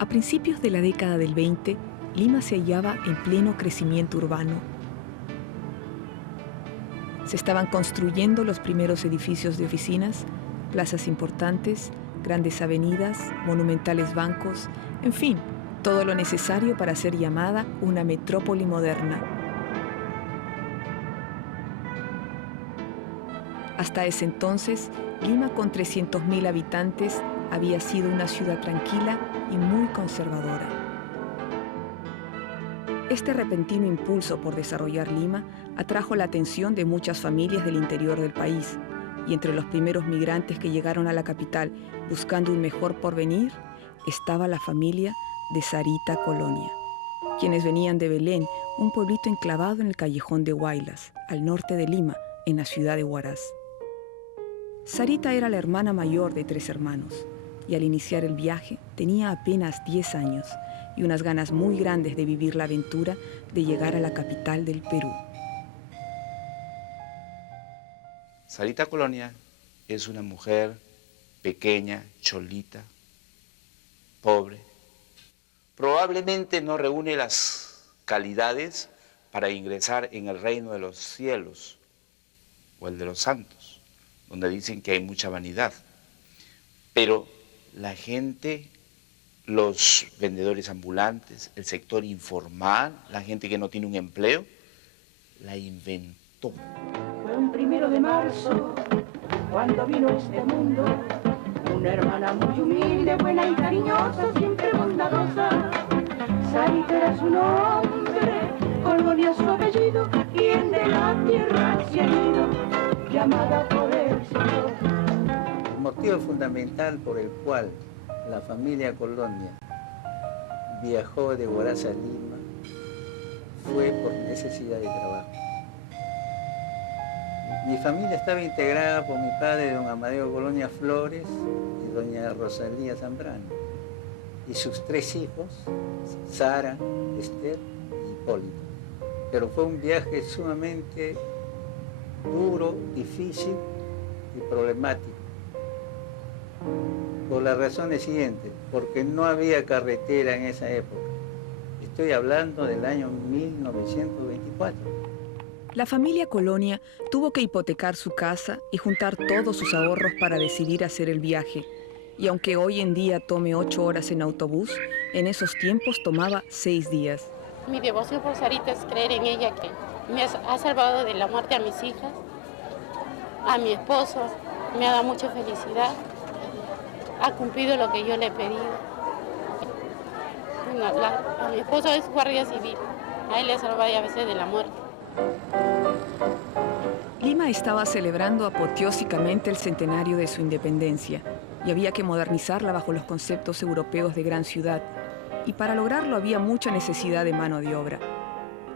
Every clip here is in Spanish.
A principios de la década del 20, Lima se hallaba en pleno crecimiento urbano. Se estaban construyendo los primeros edificios de oficinas, plazas importantes, grandes avenidas, monumentales bancos, en fin, todo lo necesario para ser llamada una metrópoli moderna. Hasta ese entonces, Lima, con 300.000 habitantes, había sido una ciudad tranquila y muy conservadora. Este repentino impulso por desarrollar Lima atrajo la atención de muchas familias del interior del país, y entre los primeros migrantes que llegaron a la capital buscando un mejor porvenir estaba la familia de Sarita Colonia, quienes venían de Belén, un pueblito enclavado en el callejón de Huaylas, al norte de Lima, en la ciudad de Huaraz. Sarita era la hermana mayor de 3 hermanos, y al iniciar el viaje tenía apenas 10 años y unas ganas muy grandes de vivir la aventura de llegar a la capital del Perú. Sarita Colonia es una mujer pequeña, cholita, pobre. Probablemente no reúne las calidades para ingresar en el reino de los cielos o el de los santos, donde dicen que hay mucha vanidad. Pero la gente, los vendedores ambulantes, el sector informal, la gente que no tiene un empleo, la inventó. Fue un 1 de marzo, cuando vino a este mundo, una hermana muy humilde, buena y cariñosa, siempre bondadosa. Sarita era su nombre, Colonia su apellido, quien de la tierra se ha ido, llamada por el Señor. El motivo fundamental por el cual la familia Colonia viajó de Huaraz a Lima fue por necesidad de trabajo. Mi familia estaba integrada por mi padre, don Amadeo Colonia Flores, y doña Rosalía Zambrano, y sus 3 hijos, Sara, Esther y Hipólito. Pero fue un viaje sumamente duro, difícil y problemático. Por las razones siguientes, porque no había carretera en esa época. Estoy hablando del año 1924. La familia Colonia tuvo que hipotecar su casa y juntar todos sus ahorros para decidir hacer el viaje. Y aunque hoy en día tome 8 horas en autobús, en esos tiempos tomaba 6 días. Mi devoción por Sarita es creer en ella, que me ha salvado de la muerte a mis hijas, a mi esposo, me ha dado mucha felicidad, ha cumplido lo que yo le he pedido. A mi esposo es guardia civil, a él le ha salvado a veces de la muerte. Lima estaba celebrando apoteósicamente el centenario de su independencia y había que modernizarla bajo los conceptos europeos de gran ciudad, y para lograrlo había mucha necesidad de mano de obra.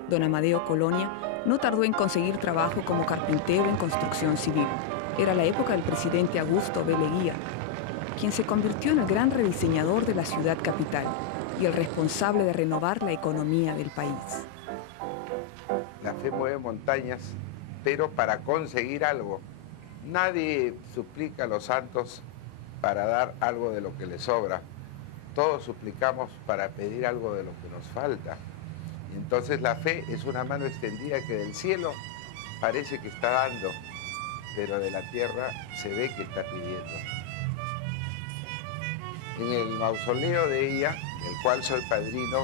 Don Amadeo Colonia no tardó en conseguir trabajo como carpintero en construcción civil. Era la época del presidente Augusto B. Leguía, quien se convirtió en el gran rediseñador de la ciudad capital y el responsable de renovar la economía del país. La fe mueve montañas, pero para conseguir algo. Nadie suplica a los santos para dar algo de lo que les sobra. Todos suplicamos para pedir algo de lo que nos falta. Y entonces la fe es una mano extendida que del cielo parece que está dando, pero de la tierra se ve que está pidiendo. En el mausoleo de ella, el cual soy padrino,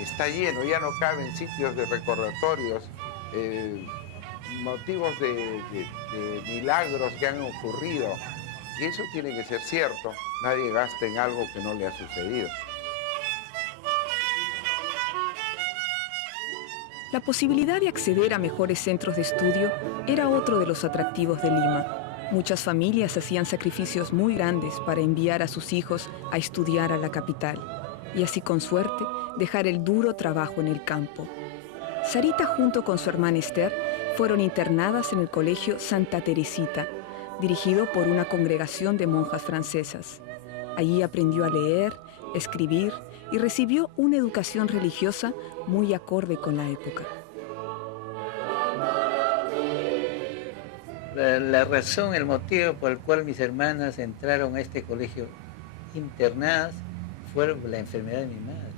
está lleno, ya no caben sitios de recordatorios, motivos de milagros que han ocurrido. Y eso tiene que ser cierto. Nadie gasta en algo que no le ha sucedido. La posibilidad de acceder a mejores centros de estudio era otro de los atractivos de Lima. Muchas familias hacían sacrificios muy grandes para enviar a sus hijos a estudiar a la capital y así, con suerte, dejar el duro trabajo en el campo. Sarita, junto con su hermana Esther, fueron internadas en el colegio Santa Teresita, dirigido por una congregación de monjas francesas. Allí aprendió a leer, escribir y recibió una educación religiosa muy acorde con la época. La razón, el motivo por el cual mis hermanas entraron a este colegio internadas fue la enfermedad de mi madre.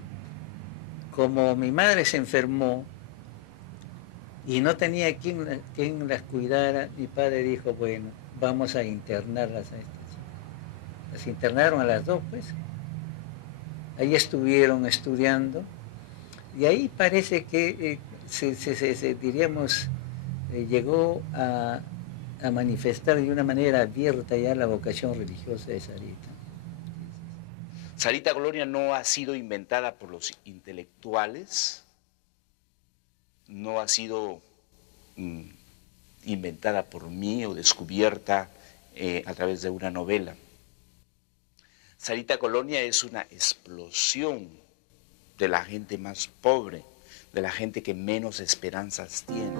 Como mi madre se enfermó y no tenía quien las cuidara, mi padre dijo, bueno, vamos a internarlas a estas chicas. Las internaron a las dos, pues. Ahí estuvieron estudiando y ahí parece que llegó a manifestar de una manera abierta ya la vocación religiosa de Sarita. Sarita Colonia no ha sido inventada por los intelectuales, no ha sido inventada por mí o descubierta a través de una novela. Sarita Colonia es una explosión de la gente más pobre, de la gente que menos esperanzas tiene.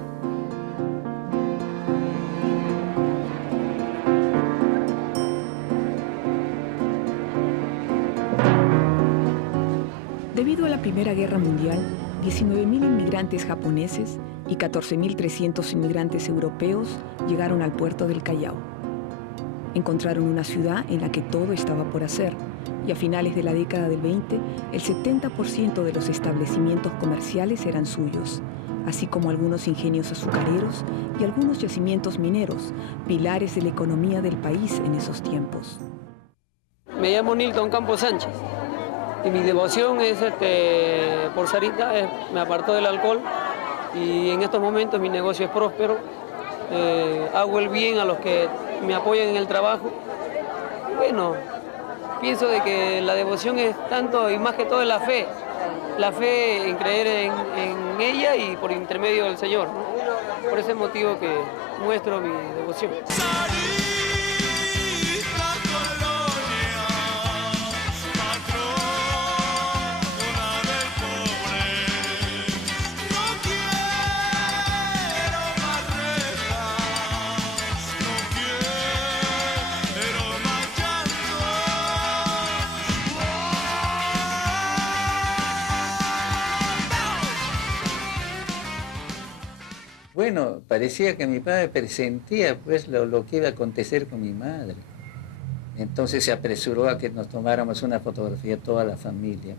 Debido a la Primera Guerra Mundial, 19.000 inmigrantes japoneses y 14.300 inmigrantes europeos llegaron al puerto del Callao. Encontraron una ciudad en la que todo estaba por hacer, y a finales de la década del 20, el 70% de los establecimientos comerciales eran suyos, así como algunos ingenios azucareros y algunos yacimientos mineros, pilares de la economía del país en esos tiempos. Me llamo Nilton Campos Sánchez y mi devoción es por Sarita, me apartó del alcohol y en estos momentos mi negocio es próspero, hago el bien a los que me apoyan en el trabajo. Bueno, pienso de que la devoción es tanto y más que todo la fe en creer en ella y por intermedio del Señor, ¿no? Por ese motivo que muestro mi devoción. Bueno, parecía que mi padre presentía pues lo que iba a acontecer con mi madre. Entonces se apresuró a que nos tomáramos una fotografía toda la familia.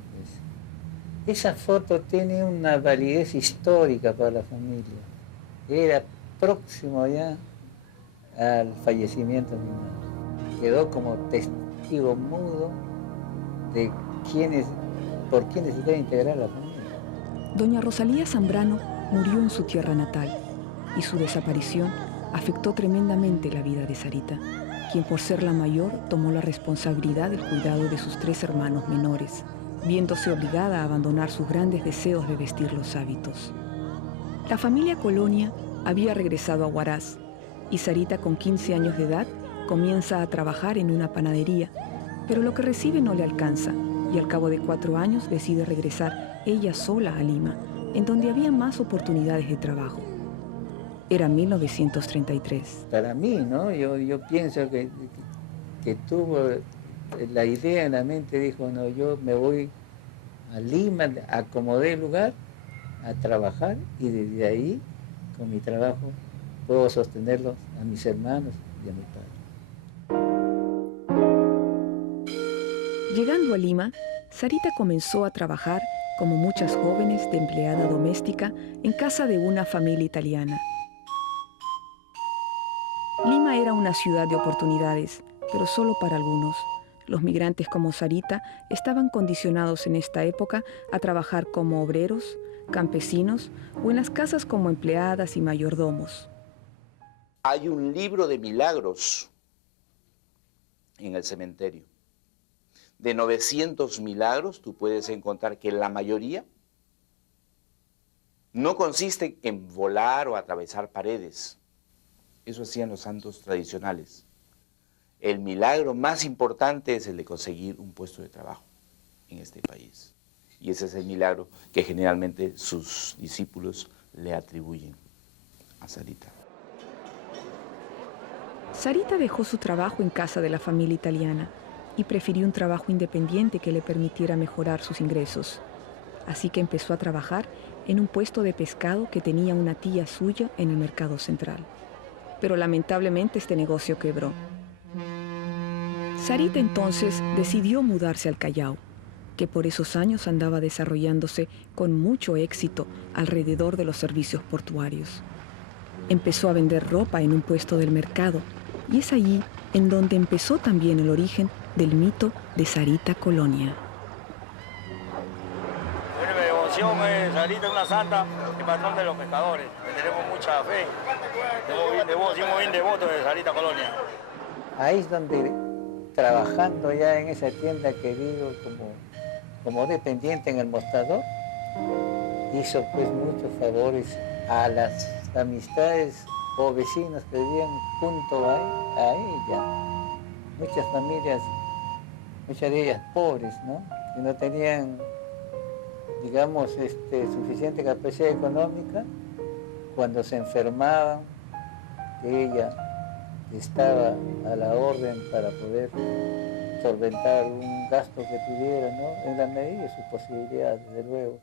Pues. Esa foto tiene una validez histórica para la familia. Era próximo ya al fallecimiento de mi madre. Quedó como testigo mudo de por quienes se debe integrar la familia. Doña Rosalía Zambrano murió en su tierra natal y su desaparición afectó tremendamente la vida de Sarita, quien por ser la mayor tomó la responsabilidad del cuidado de sus 3 hermanos menores, viéndose obligada a abandonar sus grandes deseos de vestir los hábitos. La familia Colonia había regresado a Huaraz y Sarita, con 15 años de edad, comienza a trabajar en una panadería, pero lo que recibe no le alcanza y al cabo de 4 años decide regresar ella sola a Lima, en donde había más oportunidades de trabajo. Era 1933. Para mí, ¿no? Yo pienso que tuvo la idea en la mente, dijo, no, yo me voy a Lima, acomodé el lugar, a trabajar y desde ahí, con mi trabajo, puedo sostenerlos a mis hermanos y a mi padre. Llegando a Lima, Sarita comenzó a trabajar, como muchas jóvenes, de empleada doméstica en casa de una familia italiana. Lima era una ciudad de oportunidades, pero solo para algunos. Los migrantes como Sarita estaban condicionados en esta época a trabajar como obreros, campesinos o en las casas como empleadas y mayordomos. Hay un libro de milagros en el cementerio. De 900 milagros, tú puedes encontrar que la mayoría no consiste en volar o atravesar paredes. Eso hacían los santos tradicionales. El milagro más importante es el de conseguir un puesto de trabajo en este país. Y ese es el milagro que generalmente sus discípulos le atribuyen a Sarita. Sarita dejó su trabajo en casa de la familia italiana y prefirió un trabajo independiente que le permitiera mejorar sus ingresos. Así que empezó a trabajar en un puesto de pescado que tenía una tía suya en el mercado central. Pero lamentablemente este negocio quebró. Sarita entonces decidió mudarse al Callao, que por esos años andaba desarrollándose con mucho éxito alrededor de los servicios portuarios. Empezó a vender ropa en un puesto del mercado y es allí en donde empezó también el origen del mito de Sarita Colonia. Bueno, mi devoción es Sarita, una santa y patrón de los pescadores. Tenemos mucha fe. Somos bien devotos de Sarita Colonia. Ahí es donde, trabajando ya en esa tienda que digo como dependiente en el mostrador, hizo pues muchos favores a las amistades o vecinos que vivían junto a ella. Muchas familias, muchas de ellas pobres, ¿no? Que no tenían, digamos, suficiente capacidad económica. Cuando se enfermaban, ella estaba a la orden para poder solventar un gasto que tuviera, ¿no? En la medida de sus posibilidades, desde luego.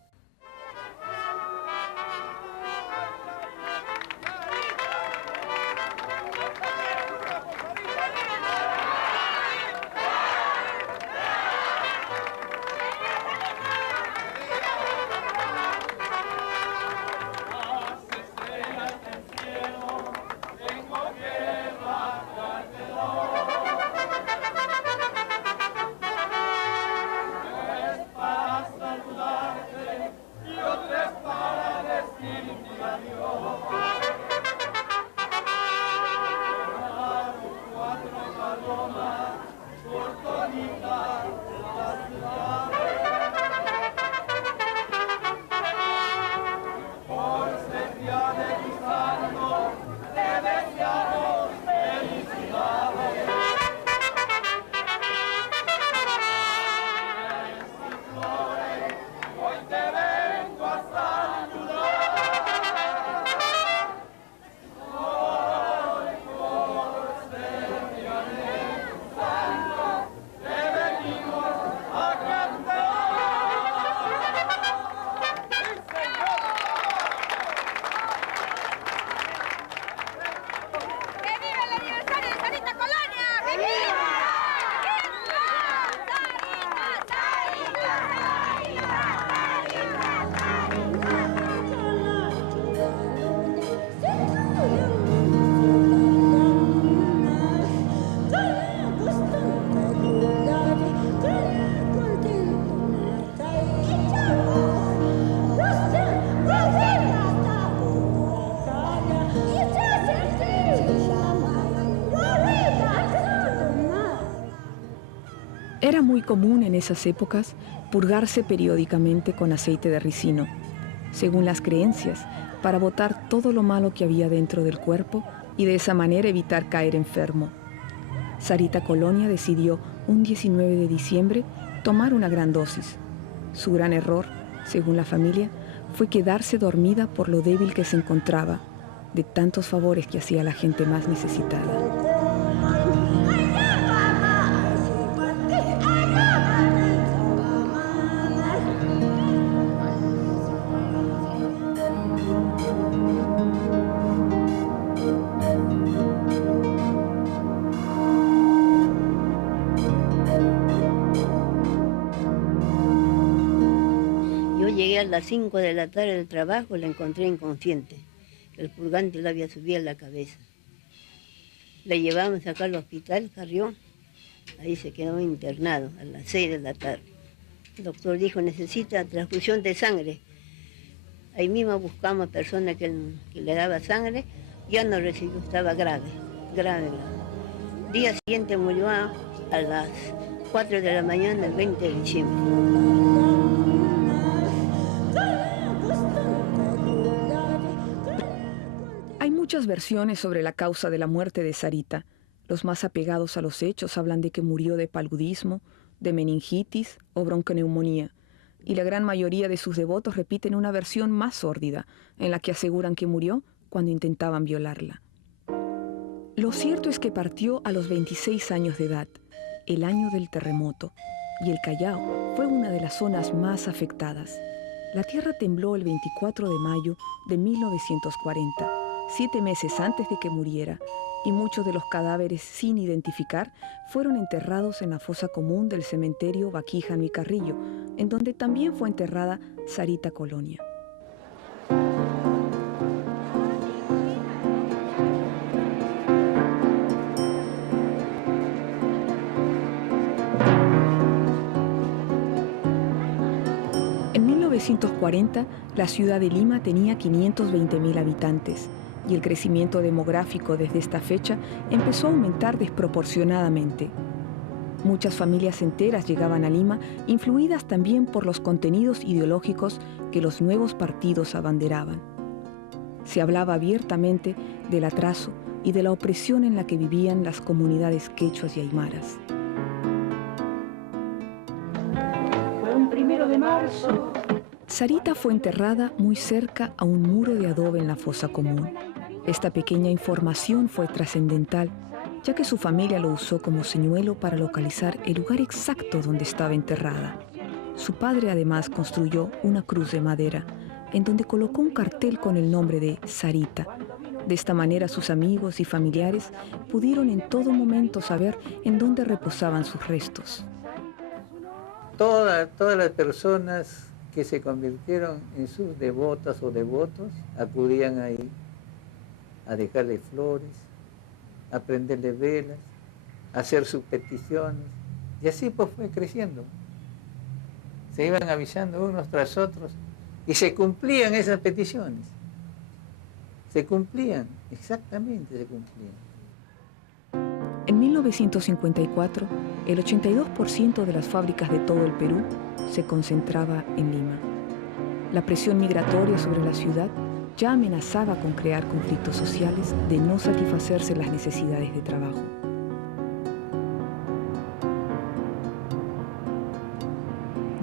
Era muy común en esas épocas purgarse periódicamente con aceite de ricino, según las creencias, para botar todo lo malo que había dentro del cuerpo y de esa manera evitar caer enfermo. Sarita Colonia decidió un 19 de diciembre tomar una gran dosis. Su gran error, según la familia, fue quedarse dormida por lo débil que se encontraba, de tantos favores que hacía a la gente más necesitada. Llegué a las 5 de la tarde del trabajo, la encontré inconsciente. El purgante la había subido a la cabeza. La llevamos acá al hospital, Carrión. Ahí se quedó internado a las 6 de la tarde. El doctor dijo, necesita transfusión de sangre. Ahí mismo buscamos a personas que le daba sangre. Ya no recibió, estaba grave. Día siguiente murió a las 4 de la mañana, el 20 de diciembre. Hay muchas versiones sobre la causa de la muerte de Sarita. Los más apegados a los hechos hablan de que murió de paludismo, de meningitis o bronconeumonía, y la gran mayoría de sus devotos repiten una versión más sórdida, en la que aseguran que murió cuando intentaban violarla. Lo cierto es que partió a los 26 años de edad, el año del terremoto, y el Callao fue una de las zonas más afectadas. La tierra tembló el 24 de mayo de 1940, 7 meses antes de que muriera, y muchos de los cadáveres sin identificar fueron enterrados en la fosa común del cementerio Baquijano y Carrillo, en donde también fue enterrada Sarita Colonia. En 1940, la ciudad de Lima tenía 520.000 habitantes y el crecimiento demográfico desde esta fecha empezó a aumentar desproporcionadamente. Muchas familias enteras llegaban a Lima, influidas también por los contenidos ideológicos que los nuevos partidos abanderaban. Se hablaba abiertamente del atraso y de la opresión en la que vivían las comunidades quechuas y aymaras. Fue un 1 de marzo. Sarita fue enterrada muy cerca a un muro de adobe en la fosa común. Esta pequeña información fue trascendental, ya que su familia lo usó como señuelo para localizar el lugar exacto donde estaba enterrada. Su padre además construyó una cruz de madera, en donde colocó un cartel con el nombre de Sarita. De esta manera sus amigos y familiares pudieron en todo momento saber en dónde reposaban sus restos. Todas las personas que se convirtieron en sus devotas o devotos acudían ahí a dejarle flores, a prenderle velas, a hacer sus peticiones, y así pues fue creciendo. Se iban avisando unos tras otros y se cumplían esas peticiones. Se cumplían, exactamente se cumplían. En 1954, el 82% de las fábricas de todo el Perú se concentraba en Lima. La presión migratoria sobre la ciudad ya amenazaba con crear conflictos sociales de no satisfacerse las necesidades de trabajo.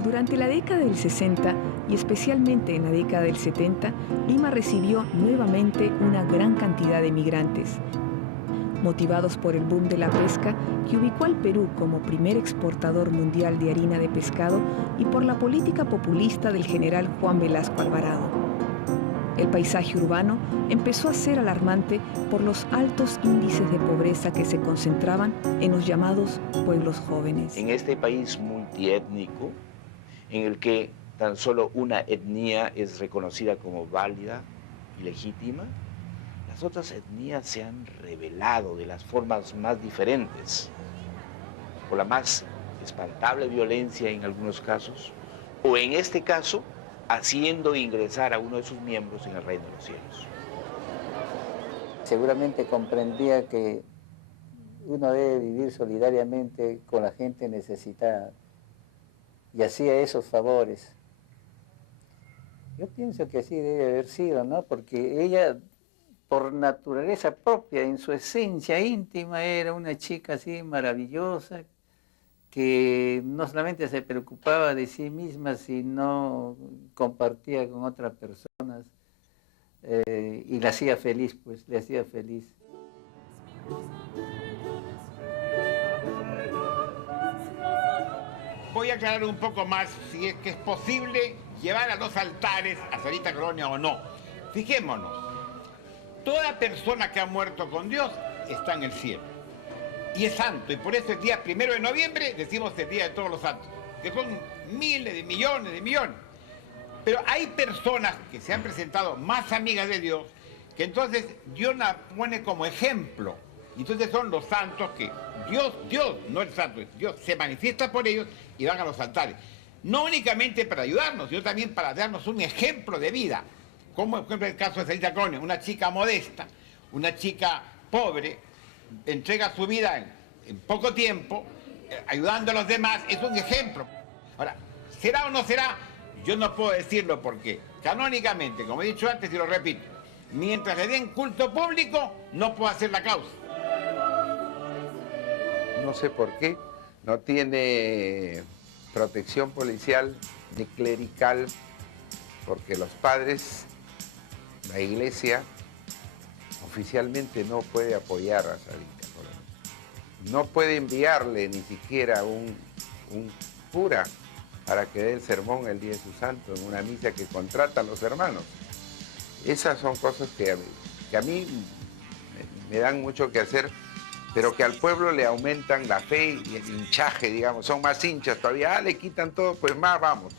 Durante la década del 60 y especialmente en la década del 70, Lima recibió nuevamente una gran cantidad de migrantes, motivados por el boom de la pesca que ubicó al Perú como primer exportador mundial de harina de pescado y por la política populista del general Juan Velasco Alvarado. El paisaje urbano empezó a ser alarmante por los altos índices de pobreza que se concentraban en los llamados pueblos jóvenes. En este país multiétnico, en el que tan solo una etnia es reconocida como válida y legítima, las otras etnias se han rebelado de las formas más diferentes, por la más espantable violencia en algunos casos, o en este caso, haciendo ingresar a uno de sus miembros en el reino de los cielos. Seguramente comprendía que uno debe vivir solidariamente con la gente necesitada y hacía esos favores. Yo pienso que así debe haber sido, ¿no? Porque ella, por naturaleza propia, en su esencia íntima, era una chica así maravillosa, que no solamente se preocupaba de sí misma, sino compartía con otras personas y la hacía feliz, pues, le hacía feliz. Voy a aclarar un poco más si es que es posible llevar a los altares a Sarita Colonia o no. Fijémonos, toda persona que ha muerto con Dios está en el cielo. Y es santo, y por eso el día 1 de noviembre decimos el Día de Todos los Santos, que son miles de millones. Pero hay personas que se han presentado más amigas de Dios, que entonces Dios la pone como ejemplo. Y entonces son los santos que Dios, no el santo, Dios se manifiesta por ellos y van a los altares. No únicamente para ayudarnos, sino también para darnos un ejemplo de vida. Como por ejemplo el caso de Sarita Colonia, una chica modesta, una chica pobre, entrega su vida en poco tiempo, ayudando a los demás, es un ejemplo. Ahora, ¿será o no será? Yo no puedo decirlo porque canónicamente, como he dicho antes y lo repito, mientras le den culto público, no puedo hacer la causa. No sé por qué, no tiene protección policial ni clerical, porque los padres, la iglesia, oficialmente no puede apoyar a Sarita Colonia. No puede enviarle ni siquiera un cura para que dé el sermón el día de su santo en una misa que contratan los hermanos. Esas son cosas que a mí me dan mucho que hacer, pero que al pueblo le aumentan la fe y el hinchaje, digamos, son más hinchas todavía, le quitan todo, pues más vamos.